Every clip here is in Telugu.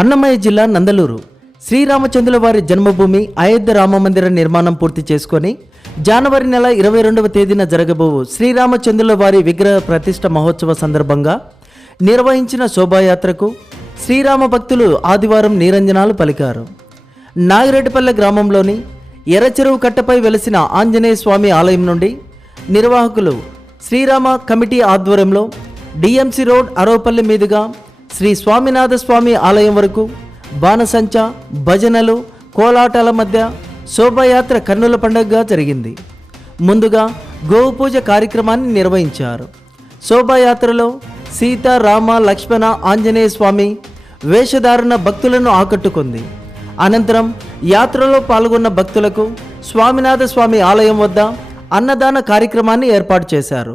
అన్నమయ్య జిల్లా నందలూరు. శ్రీరామచంద్రుల వారి జన్మభూమి అయోధ్య రామ మందిర నిర్మాణం పూర్తి చేసుకొని జనవరి నెల ఇరవై రెండవ తేదీన జరగబోవు శ్రీరామచంద్రుల వారి విగ్రహ ప్రతిష్ట మహోత్సవ సందర్భంగా నిర్వహించిన శోభాయాత్రకు శ్రీరామ భక్తులు ఆదివారం నీరంజనాలు పలికారు. నాగిరెడ్డిపల్లె గ్రామంలోని ఎర్రచెరువు కట్టపై వెలసిన ఆంజనేయ స్వామి ఆలయం నుండి నిర్వాహకులు శ్రీరామ కమిటీ ఆధ్వర్యంలో డిఎంసి రోడ్ అరవపల్లి మీదుగా శ్రీ స్వామినాథ స్వామి ఆలయం వరకు బాణసంచ భజనలు కోలాటాల మధ్య శోభాయాత్ర కన్నుల పండుగగా జరిగింది. ముందుగా గోవు పూజ కార్యక్రమాన్ని నిర్వహించారు. శోభాయాత్రలో సీత రామ లక్ష్మణ ఆంజనేయ స్వామి వేషధారణ భక్తులను ఆకట్టుకుంది. అనంతరం యాత్రలో పాల్గొన్న భక్తులకు స్వామినాథ స్వామి ఆలయం వద్ద అన్నదాన కార్యక్రమాన్ని ఏర్పాటు చేశారు.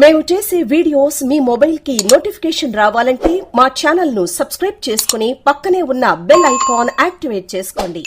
మేము చేసే వీడియోస్ మీ మొబైల్కి నోటిఫికేషన్ రావాలంటే మా ఛానల్ను సబ్స్క్రైబ్ చేసుకుని పక్కనే ఉన్న బెల్ ఐకాన్ యాక్టివేట్ చేసుకోండి.